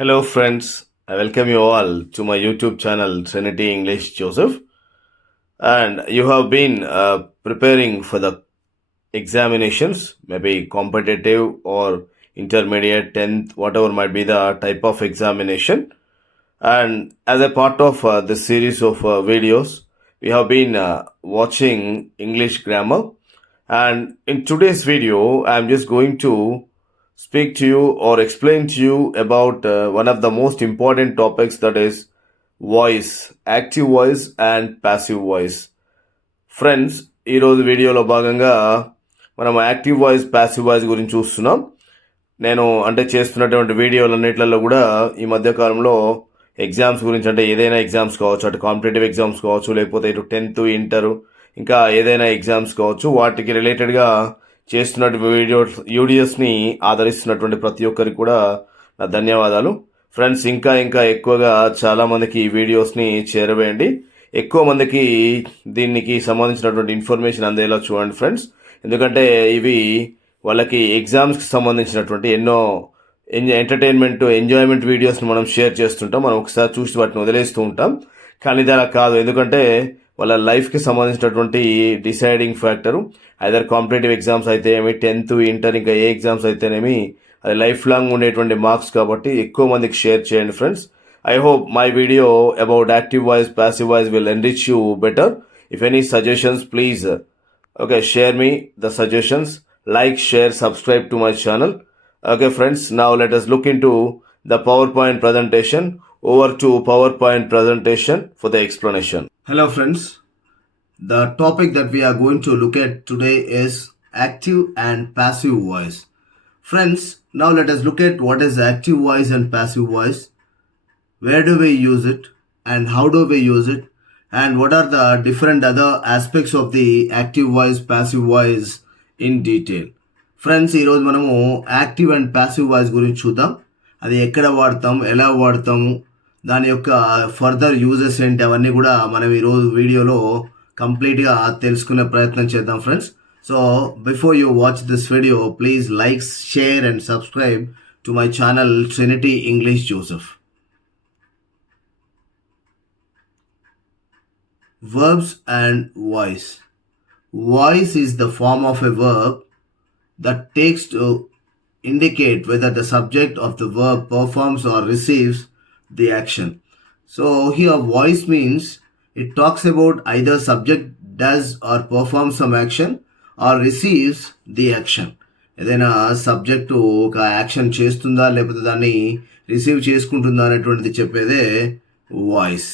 Hello, friends. I welcome you all to my YouTube channel, Trinity English Joseph. And you have been preparing for the examinations, maybe competitive or intermediate, 10th, whatever might be the type of examination. And as a part of this series of videos, we have been watching English grammar. And in today's video, I'm just going to speak to you or explain to you about one of the most important topics, that is voice, active voice and passive voice. Friends, ఈరోజు వీడియోలో భాగంగా మనం active voice passive voice గురించి చూస్తున్నాం. నేను చేస్తున్నటువంటి వీడియోలన్నిట్లలో కూడా ఈ మధ్యకాలంలో ఎగ్జామ్స్ గురించి, ఏదైనా ఎగ్జామ్స్ కావచ్చు, అటు కాంపిటేటివ్ ఎగ్జామ్స్ కావచ్చు, లేకపోతే ఇటు 10th ఇంటర్, ఇంకా ఏదైనా ఎగ్జామ్స్ కావచ్చు, వాటికి రిలేటెడ్గా చేస్తున్నటువంటి వీడియోస్ని ఆదరిస్తున్నటువంటి ప్రతి ఒక్కరికి కూడా నా ధన్యవాదాలు. ఫ్రెండ్స్, ఇంకా ఇంకా ఎక్కువగా చాలామందికి ఈ వీడియోస్ని చేరవేయండి. ఎక్కువ మందికి దీనికి సంబంధించినటువంటి ఇన్ఫర్మేషన్ అందేలా చూడండి ఫ్రెండ్స్. ఎందుకంటే ఇవి వాళ్ళకి ఎగ్జామ్స్కి సంబంధించినటువంటి ఎన్నో ఎంటర్టైన్మెంట్, ఎంజాయ్మెంట్ వీడియోస్ని మనం షేర్ చేస్తుంటాం. మనం ఒకసారి చూసి వాటిని వదిలేస్తూ ఉంటాం. కానీ ఇది అలా కాదు. ఎందుకంటే వాళ్ళ లైఫ్కి సంబంధించినటువంటి deciding factor either competitive exams అయితే ఏమి, 10th ఇంటర్, ఇంకా ఏ ఎగ్జామ్స్ అయితేనేమి, అది లైఫ్ లాంగ్ ఉండేటువంటి మార్క్స్ కాబట్టి ఎక్కువ మందికి షేర్ చేయండి friends. I hope my video about active voice, passive voice will enrich you better. If any suggestions, please share me the suggestions. Like, share, subscribe to my channel. Okay friends, now let us look into the PowerPoint presentation. Over to PowerPoint presentation for the explanation. Hello friends, the topic that we are going to look at today is active and passive voice. Friends, now let us look at what is active voice and passive voice. Where do we use it and how do we use it, and what are the different other aspects of the active voice, passive voice in detail. Friends, ఈరోజు మనము active and passive voice గురించి చూద్దాం. అది ఎక్కడ వాడతాం, ఎలా వాడతాము, దాని యొక్క ఫర్దర్ యూజెస్ ఏంటి, అవన్నీ కూడా మనం ఈరోజు వీడియోలో కంప్లీట్గా తెలుసుకునే ప్రయత్నం చేద్దాం friends. So before you watch this video, please like, share and subscribe to my channel Trinity English Joseph. Verbs and voice. Voice is the form of a verb that takes to indicate whether the subject of the verb performs or receives the action. So here voice means it talks about either subject does or performs some action or receives the action. ఏదైనా subject ఒక action చేస్తుందా లేకపోతే దాన్ని receive చేసుకుంటుందా అనేటువంటిది చెప్పేదే voice.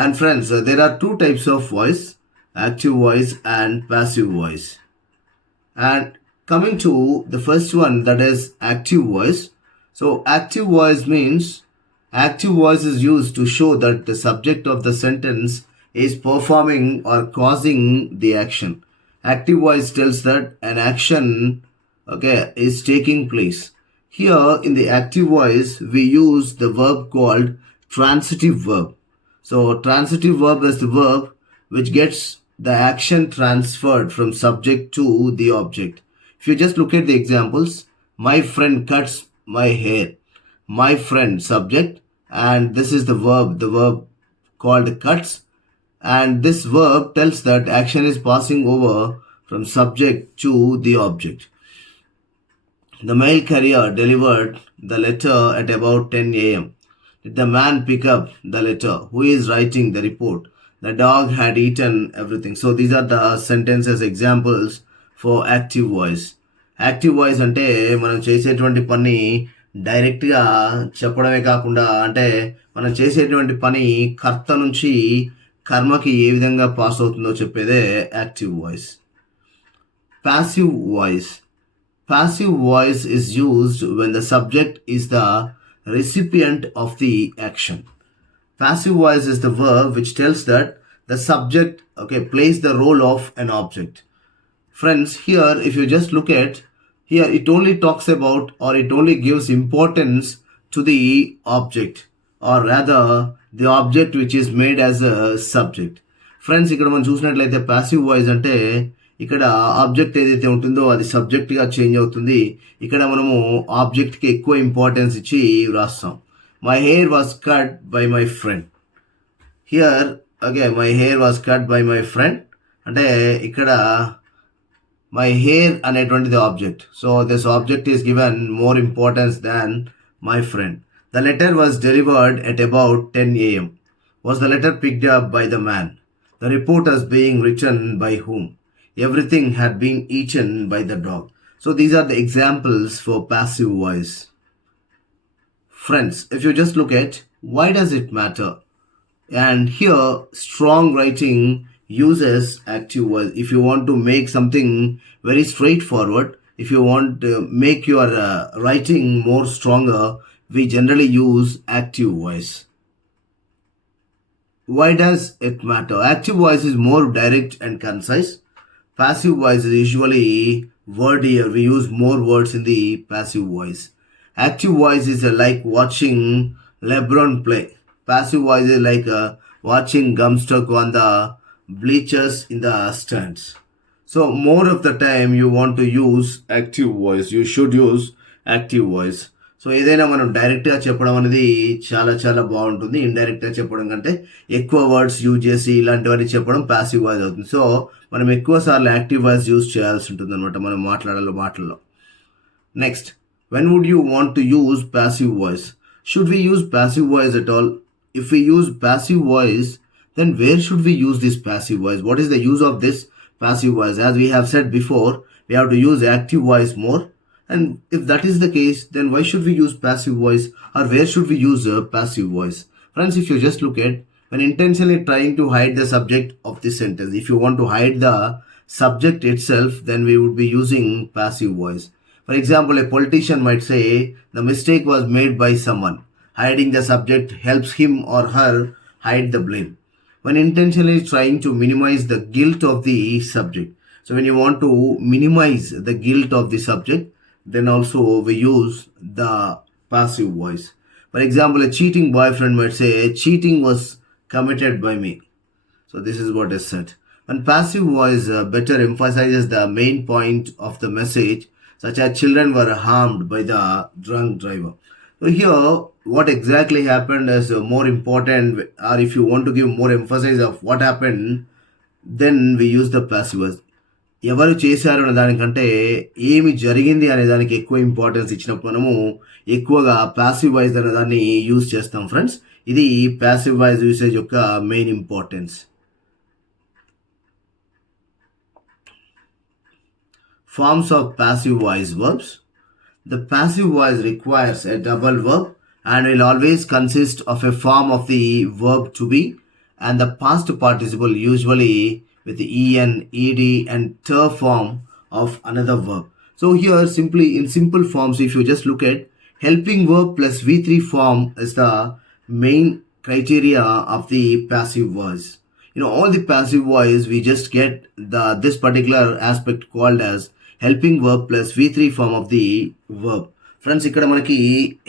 And friends, there are two types of voice, active voice and passive voice. And coming to the first one, that is active voice. So active voice means active voice is used to show that the subject of the sentence is performing or causing the action. Active voice tells that an action is taking place. Here in the active voice, we use the verb called transitive verb. So transitive verb is the verb which gets the action transferred from subject to the object. If you just look at the examples, my friend cuts my hair. My friend subject, and this is the verb called cuts, and this verb tells that action is passing over from subject to the object. The mail carrier delivered the letter at about 10 a.m. Did the man pick up the letter? Who is writing the report? The dog had eaten everything. So these are the sentences examples for active voice. Active voice అంటే మనం చేసేటువంటి పని డైరెక్ట్గా చెప్పడమే కాకుండా, మనం చేసేటువంటి పని కర్త నుంచి కర్మకి ఏ విధంగా పాస్ అవుతుందో చెప్పేదే active voice. Passive voice. Passive voice is used when the subject is the recipient of the action. Passive voice is the verb which tells that the subject plays the role of an object. Friends, here if you just look at here, it only talks about, or it only gives importance to the object, or rather the object which is made as a subject. Friends, ఇక్కడ మనం చూసినట్లయితే passive voice అంటే ఇక్కడ object ఏదైతే ఉంటుందో అది సబ్జెక్ట్గా change అవుతుంది. ఇక్కడ మనము ఆబ్జెక్ట్కి ఎక్కువ ఇంపార్టెన్స్ ఇచ్చి వ్రాస్తాం. My hair was cut by my friend. Here again, my hair was cut by my friend. అంటే ఇక్కడ my hair అనేటువంటిది object. So this object is given more importance than my friend. The letter was delivered at about 10 a.m. Was the letter picked up by the man? The report was being written by whom? Everything had been eaten by the dog. So these are the examples for passive voice. Friends, if you just look at why does it matter? And here, strong writing uses active voice. If you want to make something very straightforward, if you want to make your writing more stronger, we generally use active voice. Why does it matter? Active voice is more direct and concise. Passive voice is usually wordier. We use more words in the passive voice. Active voice is like watching LeBron play. Passive voice is like watching Gumstuck on the bleachers in the stands. So more of the time you want to use active voice. You should use active voice. So ఏదైనా మనం డైరెక్ట్గా చెప్పడం అనేది చాలా చాలా బాగుంటుంది. ఇండైరెక్ట్గా చెప్పడం కంటే ఎక్కువ వర్డ్స్ యూజ్ చేసి ఇలాంటివన్నీ చెప్పడం ప్యాసివ్ వాయిస్ అవుతుంది. సో మనం ఎక్కువ సార్లు యాక్టివ్ వాయిస్ యూజ్ చేయాల్సి ఉంటుంది అనమాట మనం మాటల్లో. Next, when would you want to use passive voice? Should we use passive voice at all? If we use passive voice, then where should we use this passive voice? What is the use of this passive voice? As we have said before, we have to use active voice more. And if that is the case, then why should we use passive voice, or where should we use passive voice? Friends, if you just look at when intentionally trying to hide the subject of this sentence, if you want to hide the subject itself, then we would be using passive voice. For example, a politician might say, the mistake was made by someone. Hiding the subject helps him or her hide the blame. When intentionally trying to minimize the guilt of the subject. So when you want to minimize the guilt of the subject, then also we use the passive voice. For example, a cheating boyfriend might say, cheating was committed by me. So this is what is said. And passive voice better emphasizes the main point of the message, such as children were harmed by the drunk driver. So here, what exactly happened is more important, or if you want to give more emphasis of what happened, then we use the passive voice. ఎవరు చేశారు అనే దానికంటే ఏమి జరిగింది అనే దానికి ఎక్కువ importance ఇచ్చినప్పుడు మనము ఎక్కువగా ప్యాసివ్ వాయిస్ అనే దాన్ని యూజ్ చేస్తాం ఫ్రెండ్స్. ఇది ప్యాసివ్ వాయిస్ యూసేజ్ యొక్క main importance. Forms of passive voice verbs. The passive voice requires a double verb and will always consist of a form of the verb to be and the past participle, usually with the en, ed and ter form of another verb. So here simply in simple forms, if you just look at helping verb plus v3 form is the main criteria of the passive voice. All the passive voice we just get this particular aspect called as helping verb plus v3 form of the verb. Friends, ఇక్కడ మనకి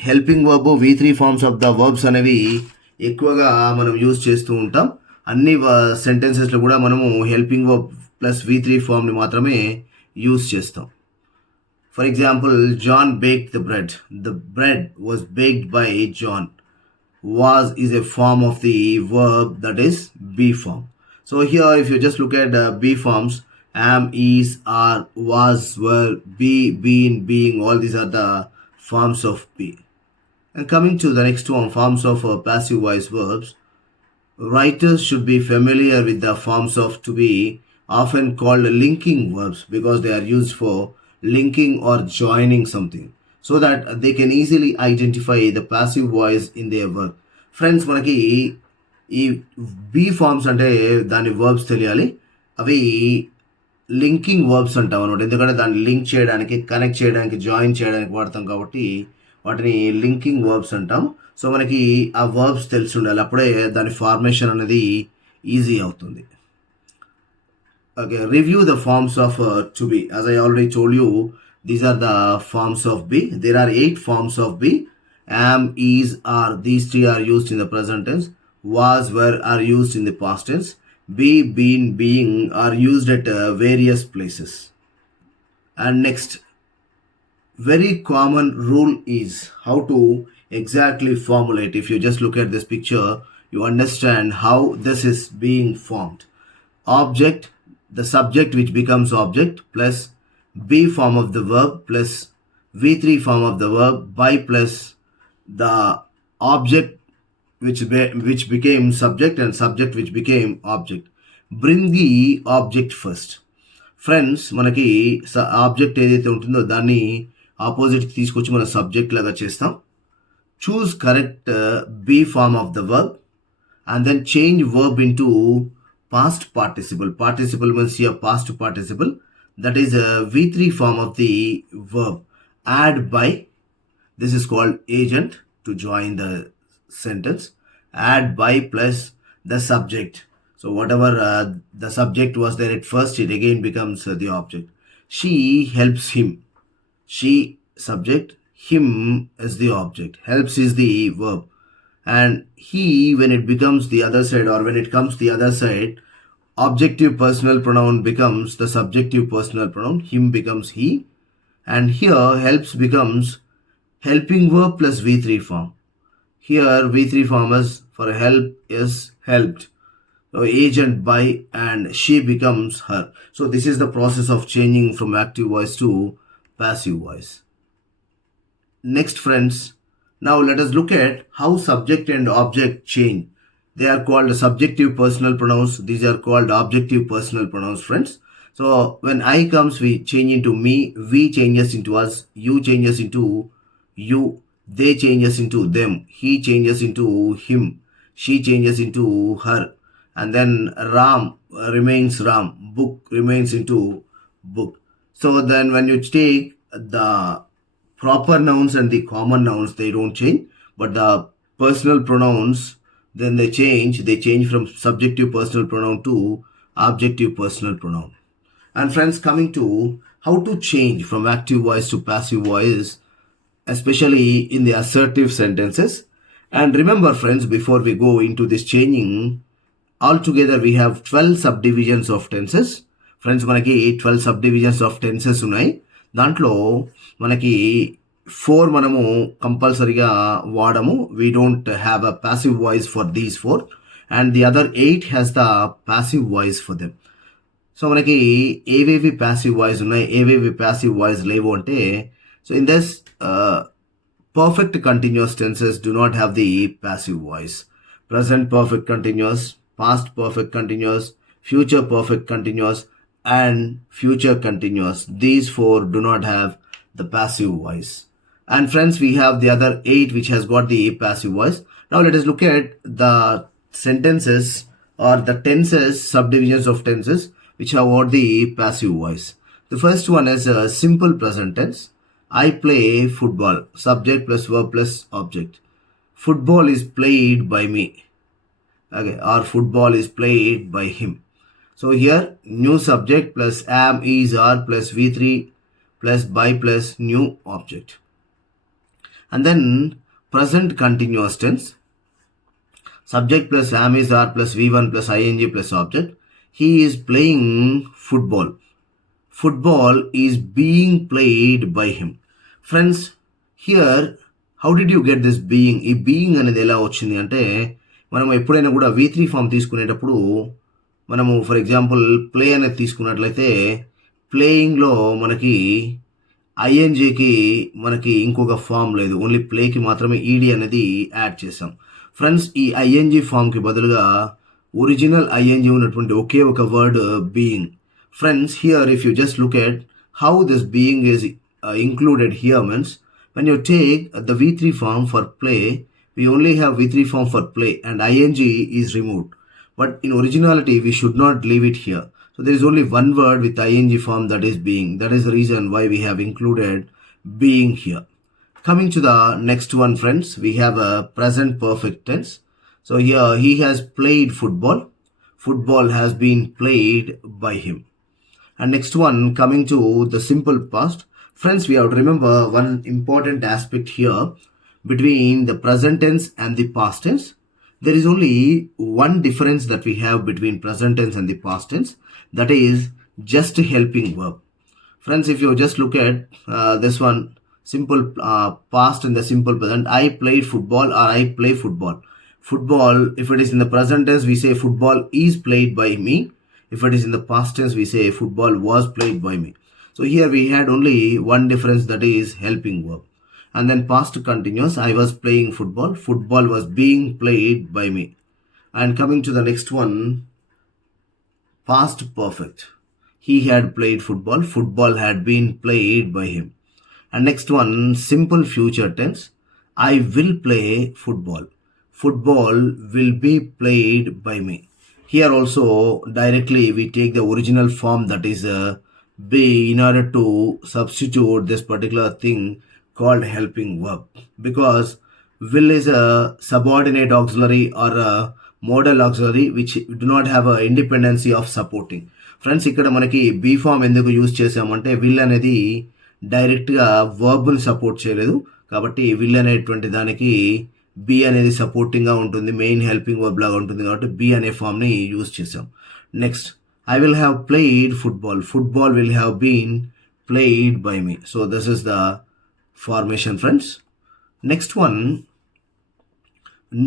helping verb v3 forms of the verbs అనేవి ఎక్కువగా మనం use చేస్తూ ఉంటాం. అన్ని సెంటెన్సెస్లో కూడా మనము హెల్పింగ్ వర్బ్ ప్లస్ v3 ఫామ్ని మాత్రమే యూజ్ చేస్తాం. For example, John baked the bread. The bread was baked by John. Was is a form of the verb, that is be form. So here if you just look at be forms, am, is, are, was, were, be, been, being, all these are the forms of be. And coming to the next one, forms of passive voice verbs. Writers should be familiar with the forms of to be, often called linking verbs, because they are used for linking or joining something, so that they can easily identify the passive voice in their work. Friends, మనకి ఈ be forms అంటే దాని verbs తెలియాలి. అవి linking verbs అంటాం అనమాట. ఎందుకంటే దాన్ని లింక్ చేయడానికి, కనెక్ట్ చేయడానికి, జాయిన్ చేయడానికి వాడతాం కాబట్టి వాటిని లింకింగ్ వర్బ్స్ అంటాం. సో మనకి ఆ వర్బ్స్ తెలిసి ఉండాలి, అప్పుడే దాని ఫార్మేషన్ అనేది ఈజీ అవుతుంది. Okay, review the forms of to be. As I already told you, these are the forms of be. There are 8 forms of be. Am, is, are, these 3 are used in the present tense. Was, were are used in the past tense. Be, been, being are used at various places. And next, very common rule is how to exactly formulate. If you just look at this picture, you understand how this is being formed. Object, the subject which becomes object, plus be form of the verb, plus v3 form of the verb, by plus the object which became subject, and subject which became object. Bring the object first. Friends, మనకి object ఏదైతే ఉంటుందో దాన్ని opposite తీసుకొచ్చి మనం subject లాగా చేస్తాం. Choose correct be form of the verb and then change verb into past participle. Participle means here past participle, that is a v3 form of the verb. Add by, this is called agent to join the sentence. Add by plus the subject. So whatever the subject was there at first, it again becomes the object. She helps him. She subject, him is the object, helps is the verb, and he, when it becomes the other side, or when it comes the other side, objective personal pronoun becomes the subjective personal pronoun, him becomes he, and here helps becomes helping verb plus v3 form. Here v3 form is for help is helped, so agent by, and she becomes her. So this is the process of changing from active voice to passive voice. Next, friends, now let us look at how subject and object change. They are called subjective personal pronouns. These are called objective personal pronouns, friends. So when I comes, we change into me, we changes into us, you changes into you, they changes into them, he changes into him, she changes into her, and then Ram remains Ram, book remains into book. So then when you take the proper nouns and the common nouns, they don't change, but the personal pronouns, then they change from subjective personal pronoun to objective personal pronoun. And friends, coming to how to change from active voice to passive voice, especially in the assertive sentences. And remember, friends, before we go into this changing, altogether we have 12 subdivisions of tenses. Friends, మనకి 12 subdivisions of tenses ఉన్నాయి. దాంట్లో మనకి 4 మనము కంపల్సరీగా వాడము. We don't have a passive voice for these 4, and the other 8 has the passive voice for them. So మనకి ఏవేవి passive voice ఉన్నాయి, ఏవేవి ప్యాసివ్ వాయిస్ లేవు అంటే, so in this perfect continuous tenses do not have the passive voice. Present perfect continuous, past perfect continuous, future perfect continuous, and future continuous. These 4 do not have the passive voice. And friends, we have the other 8 which has got the passive voice. Now let us look at the sentences or the tenses, subdivisions of tenses which have got the passive voice. The first one is a simple present tense. I play football. Subject plus verb plus object. Football is played by me. Okay, or football is played by him. So here, new subject plus am, is, are plus v3 plus by plus new object. And then present continuous tense. Subject plus am, is, are plus v1 plus ing plus object. He is playing football. Football is being played by him. Friends, here how did you get this being? ఈ being అనేది ఎలా వచ్చింది అంటే, మనం ఎప్పుడైనా కూడా v3 form తీసుకునేటప్పుడు మనము ఫర్ ఎగ్జాంపుల్ ప్లే అనేది తీసుకున్నట్లయితే, ప్లేయింగ్లో మనకి ఐఎన్జీకి మనకి ఇంకొక ఫామ్ లేదు, ఓన్లీ ప్లేకి మాత్రమే ఈడీ అనేది యాడ్ చేసాం. ఫ్రెండ్స్, ఈ ఐఎన్జీ ఫామ్కి బదులుగా ఒరిజినల్ ఐఎన్జీ ఉన్నటువంటి ఒకే ఒక word being. Friends, here if you just look at how this being is included here, means when you take the v3 form for play, we only have v3 form for play and ing is removed. But in originality, we should not leave it here. So there is only one word with ing form, that is being. That is the reason why we have included being here. Coming to the next one, friends, we have a present perfect tense. So here he has played football. Football has been played by him. And next one, coming to the simple past. Friends, we have to remember one important aspect here between the present tense and the past tense. There is only one difference that we have between present tense and the past tense, that is just helping verb. Friends, if you just look at this one, simple past and the simple present. I played football or I play football. Football, if it is in the present tense, we say football is played by me. If it is in the past tense, we say football was played by me. So here we had only one difference, that is helping verb. And then past continuous, I was playing football. Football was being played by me. And coming to the next one, past perfect. He had played football. Football had been played by him. And next one, simple future tense. I will play football. Football will be played by me. Here also, directly we take the original form, that is be, in order to substitute this particular thing called helping verb. Because will is a subordinate auxiliary or a modal auxiliary which do not have a independency of supporting. Friends, ఇక్కడ మనకి be form ఎందుకు use చేసామంటే will అనేది డైరెక్ట్గా వర్బ్ని support చేయలేదు, కాబట్టి will అనేటువంటి దానికి బి అనేది సపోర్టింగ్గా ఉంటుంది, మెయిన్ హెల్పింగ్ వర్బ్ లాగా ఉంటుంది, కాబట్టి బి అనే ఫామ్ని యూజ్ చేసాం. Next, I will have played football. Football will have been played by me. So this is the formation, friends. Next one,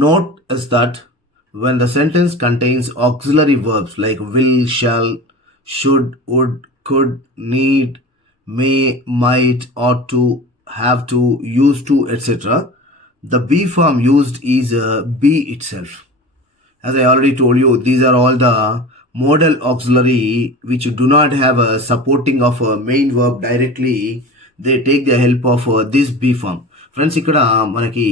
note is that when the sentence contains auxiliary verbs like will, shall, should, would, could, need, may, might, ought to, have to, used to, etc., the be form used is be itself. As I already told you, these are all the modal auxiliary which do not have a supporting of a main verb directly. They take the help of this be form. Friends, ఇక్కడ మనకి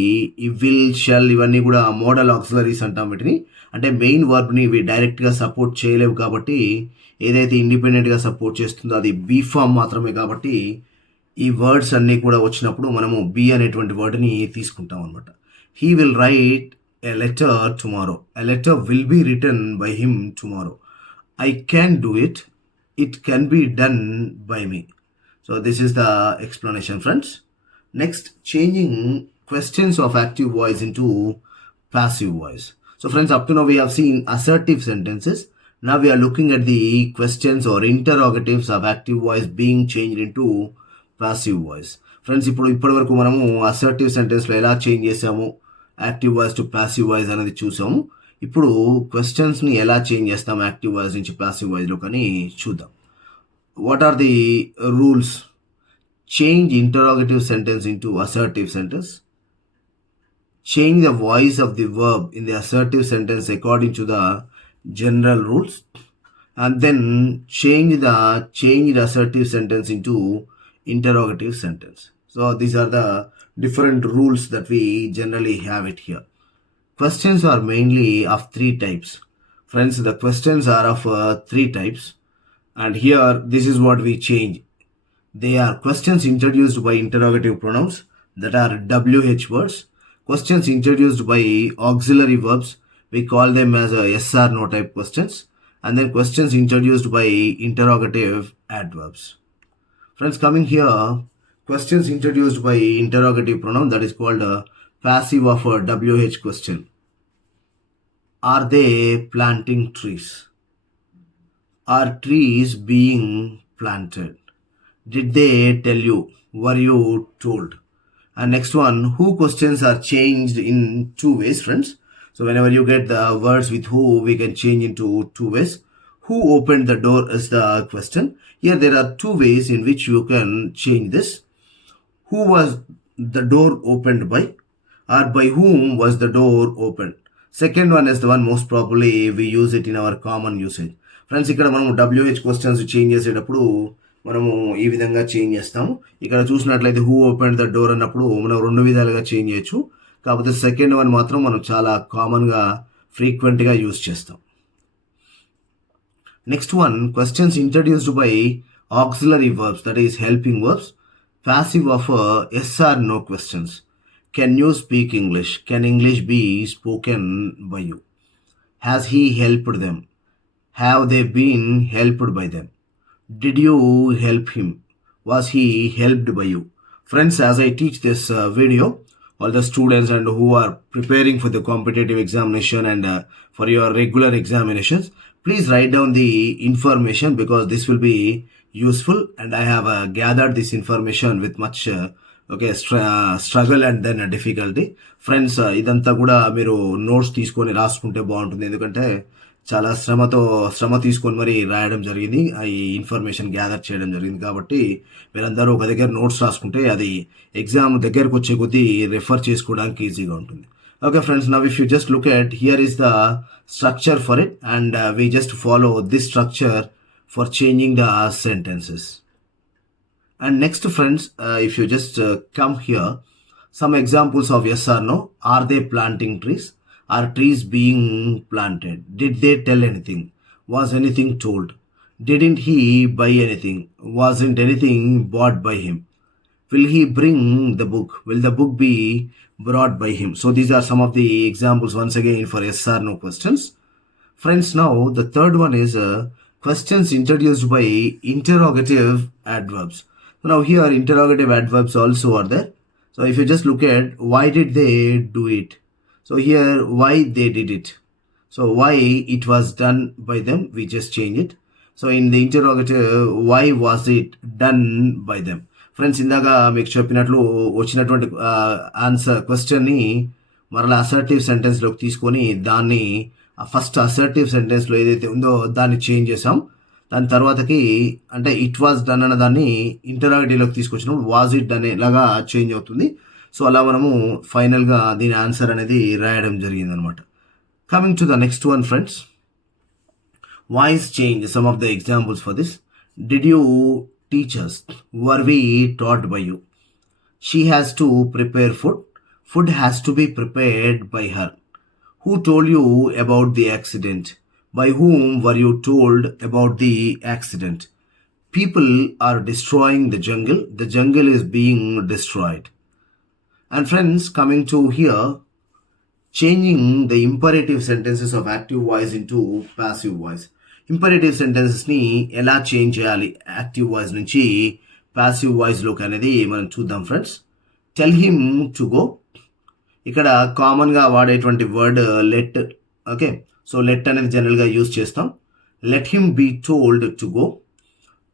ఈ will, shell ఇవన్నీ కూడా model auxiliaries అంటాం వీటిని. అంటే main వర్బ్ని ఇవి డైరెక్ట్గా సపోర్ట్ చేయలేవు, కాబట్టి ఏదైతే ఇండిపెండెంట్గా సపోర్ట్ చేస్తుందో అది బీ ఫామ్ మాత్రమే. కాబట్టి ఈ వర్డ్స్ అన్నీ కూడా వచ్చినప్పుడు మనము బి అనేటువంటి వర్డ్ని తీసుకుంటాం అనమాట. He will write a letter tomorrow. A letter will be written by him tomorrow. I can do it. It can be done by me. So this is the explanation, friends. Next, changing questions of active voice into passive voice. So friends, up to now we have seen assertive sentences. Now we are looking at the questions or interrogatives of active voice being changed into passive voice. Friends, ఇప్పటి వరకు మనము assertive sentence లో ఎలా change చేసాము, active voice to passive voice అనేది చూసాము. ఇప్పుడు క్వశ్చన్స్ని ఎలా చేంజ్ చేస్తాం యాక్టివ్ వాయిస్ నుంచి ప్యాసివ్ వాయిస్లో కానీ చూద్దాం. What are the rules? Change interrogative sentence into assertive sentence. Change the voice of the verb in the assertive sentence according to the general rules, and then change the changed assertive sentence into interrogative sentence. So these are the different rules that we generally have it here. Questions are mainly of three types. Friends, the questions are of three types, and here this is what we change. They are questions introduced by interrogative pronouns, that are WH words. Questions introduced by auxiliary verbs, we call them as a yes or no type questions, and then questions introduced by interrogative adverbs. Friends, coming here, questions introduced by interrogative pronoun, that is called a passive of a WH question. Are they planting trees? Are trees being planted? Did they tell you? Were you told? And next one, who questions are changed in two ways, friends. So whenever you get the words with who, we can change into two ways. Who opened the door is the question. Here there are two ways in which you can change this. Who was the door opened by, or by whom was the door opened? Second one is the one most probably we use it in our common usage. Friends, ఇక్కడ మనము WH questions change చేసేటప్పుడు మనము ఈ విధంగా change చేస్తాము. ఇక్కడ చూసినట్లయితే who open the door అన్నప్పుడు మనం రెండు విధాలుగా చేంజ్ చేయొచ్చు. కాకపోతే సెకండ్ వన్ మాత్రం మనం చాలా కామన్గా ఫ్రీక్వెంట్గా యూజ్ చేస్తాం. Next one, questions introduced by auxiliary verbs, that is helping verbs. Passive of yes or no questions. Can you speak English? Can English be spoken by you? Has he helped them? Have they been helped by them? Did you help him? Was he helped by you? Friends, as I teach this video, all the students and who are preparing for the competitive examination and for your regular examinations, please write down the information because this will be useful, and I have gathered this information with much okay. Struggle and then difficulty. Friends, ఇదంతా కూడా మీరు notes తీసుకొని రాసుకుంటే బాగుంటుంది. ఎందుకంటే చాలా శ్రమ తీసుకొని మరి రాయడం జరిగింది. ఈ ఇన్ఫర్మేషన్ గ్యాదర్ చేయడం జరిగింది. కాబట్టి మీరందరూ ఒక దగ్గర నోట్స్ రాసుకుంటే అది ఎగ్జామ్ దగ్గరకు వచ్చే కొద్దీ రెఫర్ చేసుకోవడానికి ఈజీగా ఉంటుంది. Okay friends, now if you just look at here is the structure for it and we just follow this structure for changing the sentences. And next, friends, if you just come here, some examples of yes or no. Are they planting trees? Are trees being planted? Did they tell anything? Was anything told? Didn't he buy anything? Wasn't anything bought by him? Will he bring the book? Will the book be brought by him? So these are some of the examples once again for yes or no questions. Friends, now the third one is questions introduced by interrogative adverbs. So now here interrogative adverbs also are there. So if you just look at why did they do it? So here why they did it. So why it was done by them, we just change it. So in the interrogative, why was it done by them? Friends, ఇందాక మీకు చెప్పినట్లు వచ్చినటువంటి answer క్వశ్చన్ని మరలా assertive సెంటెన్స్లోకి తీసుకొని దాన్ని first assertive సెంటెన్స్లో ఏదైతే ఉందో దాన్ని చేంజ్ చేసాం. దాని తర్వాతకి అంటే ఇట్ వాజ్ డన్ అన్న దాన్ని ఇంటరాగేటివ్లోకి తీసుకొచ్చినప్పుడు వాజ్ ఇట్ డన్ లాగా చేంజ్ అవుతుంది. సో అలా మనము ఫైనల్గా దీని ఆన్సర్ అనేది రాయడం జరిగింది అనమాట. Coming to the next one friends, voice change. Some of the examples for this. Did you teach us? Were we taught by you? She has to prepare food. Food has to be prepared by her. Who told you about the accident? By whom were you told about the accident? People are destroying the jungle. The jungle is being destroyed. And friends, coming to here, changing the imperative sentences of active voice into passive voice. Imperative సెంటెన్సెస్ని ఎలా change చేయాలి active voice నుంచి passive వాయిస్లోకి అనేది మనం చూద్దాం friends. Tell him to go. ఇక్కడ కామన్గా వాడేటువంటి word let. Okay, so let అనేది జనరల్గా యూజ్ చేస్తాం. Let him be told to go.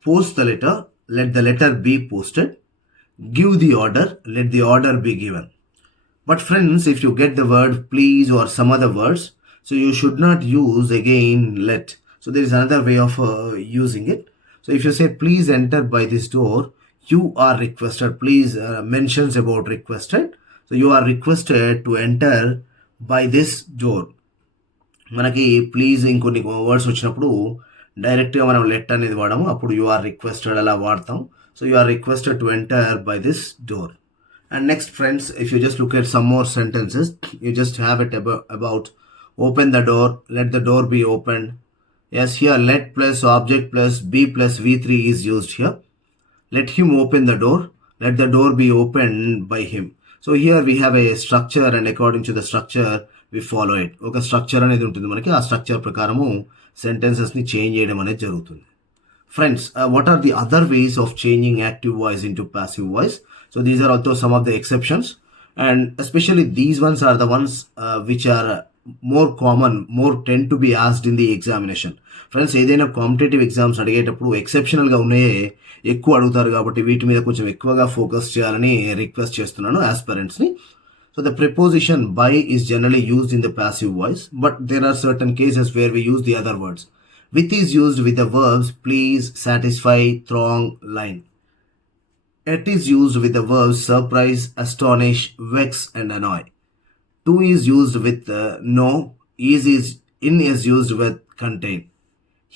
Post the letter. Let the letter be posted. Give the order. Let the order be given. But friends, if you get the word please or some other words, so you should not use again let. So there is another way of using it. So if you say please enter by this door, you are requested. Please mentions about requested. So you are requested to enter by this door. మనకి please ఇంకొన్ని words వచ్చినప్పుడు డైరెక్ట్గా మనం let అనేది వాడము, అప్పుడు you are requested అలా వాడతాం. So you are requested to enter by this door. And next friends, if you just look at some more sentences, you just have it about open the door. Let the door be opened. Yes, here let plus object plus be plus v3 is used here. Let him open the door. Let the door be opened by him. So here we have a structure and according to the structure we follow it. ఒక structure అనేది ఉంటుంది మనకి. ఆ structure ప్రకారము సెంటెన్సెస్ని change చేయడం అనేది జరుగుతుంది. Friends, what are the other ways of changing active voice into passive voice? So these are also some of the exceptions, and especially these ones are the ones which are more common, more tend to be asked in the examination. Friends, ఏదైనా competitive exams అడిగేటప్పుడు ఎక్సెప్షనల్గా ఉన్నాయే ఎక్కువ అడుగుతారు కాబట్టి వీటి మీద కొంచెం ఎక్కువగా ఫోకస్ చేయాలని రిక్వెస్ట్ చేస్తున్నాను ఆస్పిరెంట్స్ని. So the preposition by is generally used in the passive voice, but there are certain cases where we use the other words. With is used with the verbs please, satisfy, throng, line. At is used with the verbs surprise, astonish, vex and annoy. To is used with no. Is in is used with contain.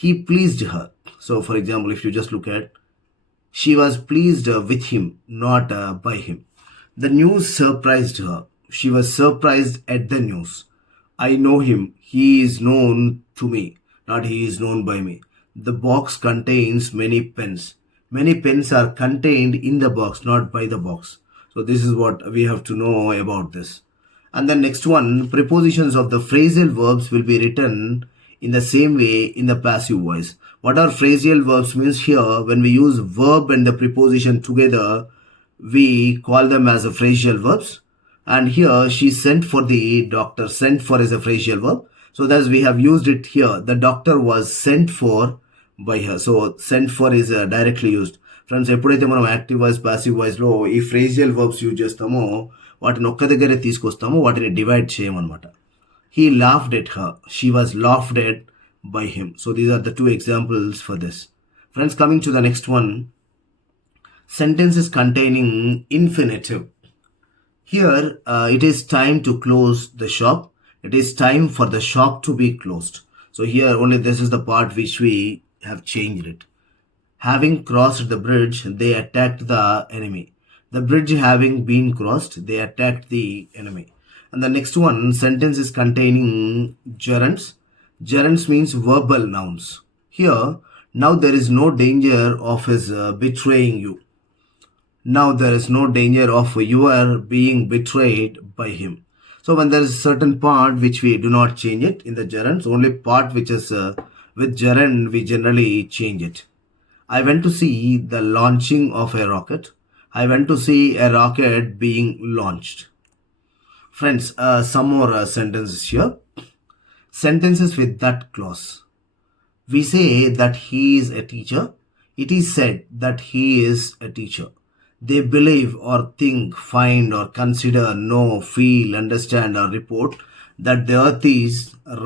He pleased her. So for example, if you just look at, she was pleased with him, not by him. The news surprised her. She was surprised at the news. I know him. He is known to me, not he is known by me. The box contains many pens. Many pens are contained in the box, not by the box. So this is what we have to know about this. And the next one, prepositions of the phrasal verbs will be written in the same way in the passive voice. What are phrasal verbs means here? When we use verb and the preposition together, we call them as a phrasal verbs. And here, she sent for the doctor. Sent for is a phrasal verb. So thus we have used it here. The doctor was sent for by her. So sent for is directly used. Friends, ఎప్పుడైతే మనం active voice passive వాయిస్లో ఈ ఫ్రేజియల్ verbs use చేస్తామో వాటిని ఒక్క దగ్గరే తీసుకొస్తాము, వాటిని divide చేయమన్నమాట. He laughed at her. She was laughed at by him. So these are the two examples for this. Friends, coming to the next one, sentences containing infinitive. Here, it is time to close the shop. It is time for the shop to be closed. So here only this is the part which we have changed it. Having crossed the bridge, they attacked the enemy. The bridge having been crossed, they attacked the enemy. And the next one, sentences containing gerunds. Gerunds means verbal nouns. Here, now there is no danger of his betraying you. Now there is no danger of your being betrayed by him. So when there is a certain part which we do not change it in the gerunds, only part which is with gerund we generally change it. I went to see the launching of a rocket. I went to see a rocket being launched. Friends, some more sentences here. Sentences with that clause. We say that he is a teacher. It is said that he is a teacher. They believe or think, find or consider, know, feel, understand or report that the earth is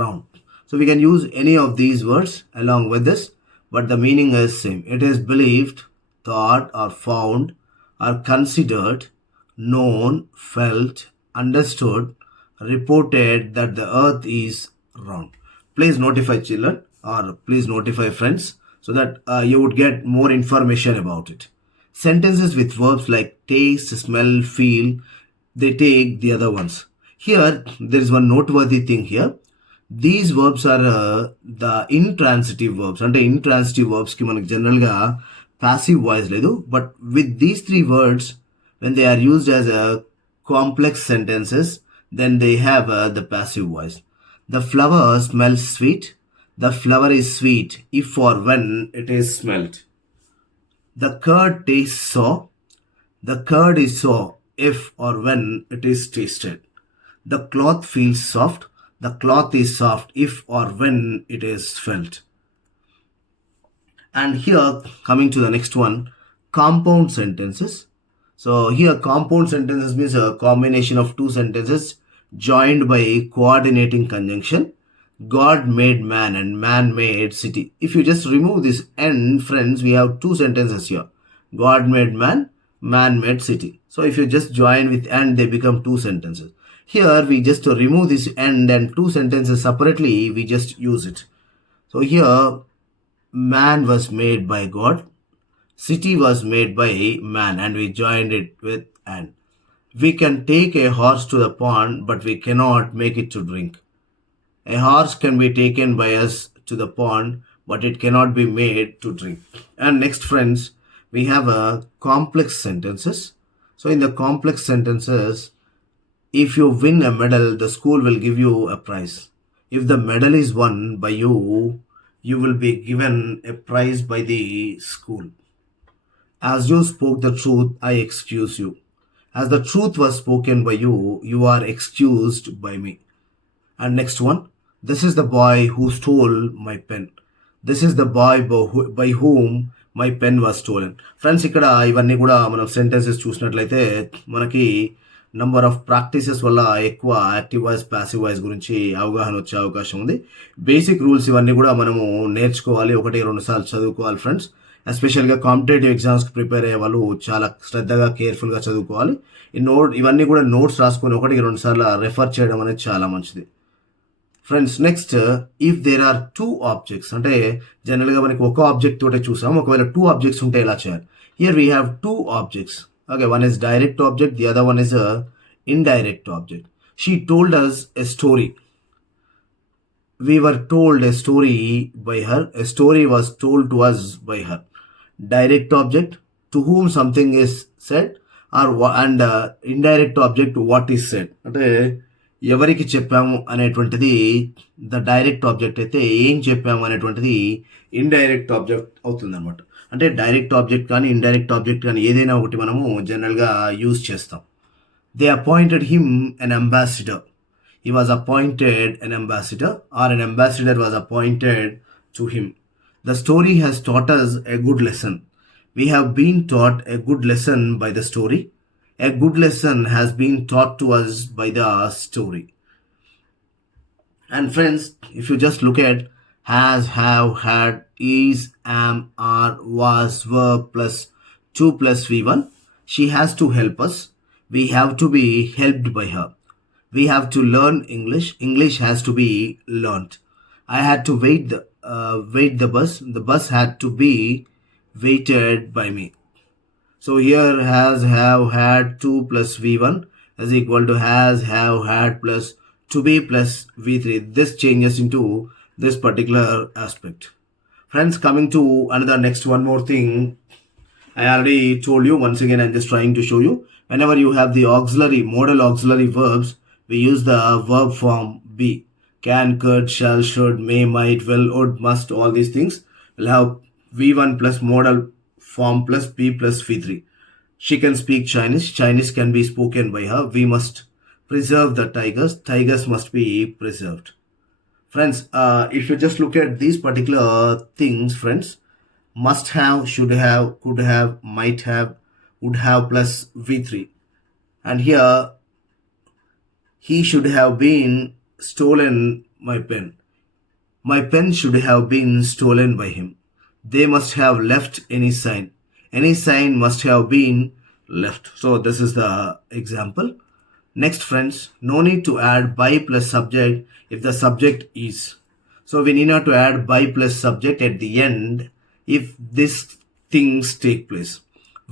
round. So we can use any of these words along with this, but the meaning is same. It is believed, thought or found or considered, known, felt, understood, reported that the earth is round. Please notify children or please notify friends so that you would get more information about it. Sentences with verbs like taste, smell, feel, they take the other ones. Here, there is one noteworthy thing here. These verbs are the intransitive verbs. అంటే intransitive verbs కి మనకి జనరల్గా passive voice లేదు. But with these three words, when they are used as a complex sentences, then they have the passive voice. The flower smells sweet. The flower is sweet if or when it is smelled. The curd tastes sour. The curd is sour if or when it is tasted. The cloth feels soft. The cloth is soft if or when it is felt. And here, coming to the next one, compound sentences. So here, compound sentences means a combination of two sentences joined by a coordinating conjunction. God made man and man made city. If you just remove this end, friends, we have two sentences here. God made man, man made city. So if you just join with and, they become two sentences. Here we just remove this end and two sentences separately, we just use it. So here, man was made by God, city was made by man, and we joined it with and. We can take a horse to the pond, but we cannot make it to drink. A horse can be taken by us to the pond, but it cannot be made to drink. And next, friends, we have a complex sentences. So in the complex sentences, if you win a medal, the school will give you a prize. If the medal is won by you, you will be given a prize by the school. As you spoke the truth, I excuse you. As the truth was spoken by you, you are excused by me. And next one, this is the boy who stole my pen. This is the boy by whom my pen was stolen. Friends, ఇక్కడ ఇవన్నీ కూడా మనం sentences చూసినట్లయితే మనకి number of practices వల్ల ఎక్కువ active voice passive voice గురించి అవగాహన వచ్చే అవకాశం ఉంది. బేసిక్ రూల్స్ ఇవన్నీ కూడా మనము నేర్చుకోవాలి, 1-2 సార్లు చదువుకోవాలి ఫ్రెండ్స్. ఎస్పెషల్గా కాంపిటేటివ్ ఎగ్జామ్స్కి ప్రిపేర్ అయ్యే వాళ్ళు చాలా శ్రద్ధగా కేర్ఫుల్గా చదువుకోవాలి. ఇవన్నీ కూడా నోట్స్ రాసుకొని 1-2 సార్లు రెఫర్ చేయడం అనేది చాలా మంచిది. Friends, next, if there are 2 objects, అంటే జనరల్గా మనకి ఒక ఆబ్జెక్ట్ తోటే చూసాం, ఒకవేళ 2 ఆబ్జెక్ట్స్ ఉంటే ఎలా చేయాలి? Here we have 2 objects. Okay, one is direct object, the other one is indirect object. She told us a story. We were told a story by her. A story was told to us by her. Direct object, to whom something is said, and indirect object, what is said. అంటే ఎవరికి చెప్పాము అనేటువంటిది the direct object అయితే, ఏం చెప్పాము అనేటువంటిది indirect object అవుతుంది అనమాట. అంటే డైరెక్ట్ ఆబ్జెక్ట్ కానీ ఇండైరెక్ట్ ఆబ్జెక్ట్ కానీ ఏదైనా ఒకటి మనము జనరల్గా యూజ్ చేస్తాం. They appointed him an ambassador. He was appointed an ambassador, or an ambassador was appointed to him. The story has taught us a good lesson. We have been taught a good lesson by the story. A good lesson has been taught to us by the story. And friends, if you just look at has, have, had, is, am, are, was, were plus 2 plus V1, she has to help us. We have to be helped by her. We have to learn English. English has to be learnt. I had to wait the bus. The bus had to be waited by me. So here has, have, had 2 plus V1 is equal to has, have, had plus to be plus V3. This changes into this particular aspect. Friends, coming to another next one more thing. I already told you, once again I'm just trying to show you. Whenever you have the auxiliary, modal auxiliary verbs, we use the verb form be. Can, could, shall, should, may, might, will, would, must, all these things will have V1 plus modal form plus be plus V3. She can speak Chinese. Chinese can be spoken by her. We must preserve the tigers. Tigers must be preserved. Friends, if you just look at these particular things, friends, must have, should have, could have, might have, would have plus V3. And here, he should have been stolen my pen. My pen should have been stolen by him. They must have left any sign. Any sign must have been left. So this is the example. Next, friends, no need to add by plus subject if the subject is. So we need not to add by plus subject at the end if these things take place.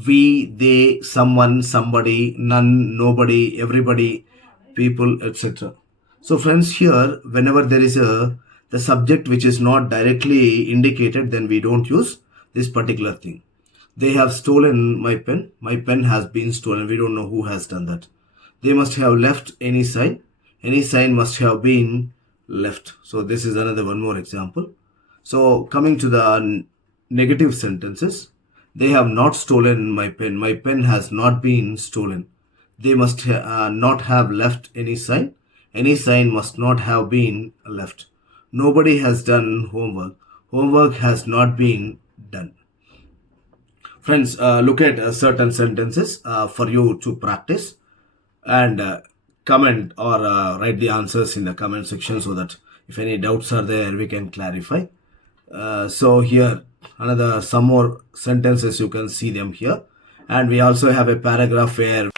We, they, someone, somebody, none, nobody, everybody, people, etc. So friends, here whenever there is a the subject which is not directly indicated, then we don't use this particular thing. They have stolen my pen. My pen has been stolen. We don't know who has done that. They must have left any sign. Any sign must have been left. So this is another one more example. So coming to the negative sentences, they have not stolen my pen. My pen has not been stolen. They must not have left any sign. Any sign must not have been left. Nobody has done homework. Homework has not been done. Friends, look at certain sentences for you to practice and comment or write the answers in the comment section so that if any doubts are there, we can clarify. So here, another some more sentences, you can see them here. And we also have a paragraph where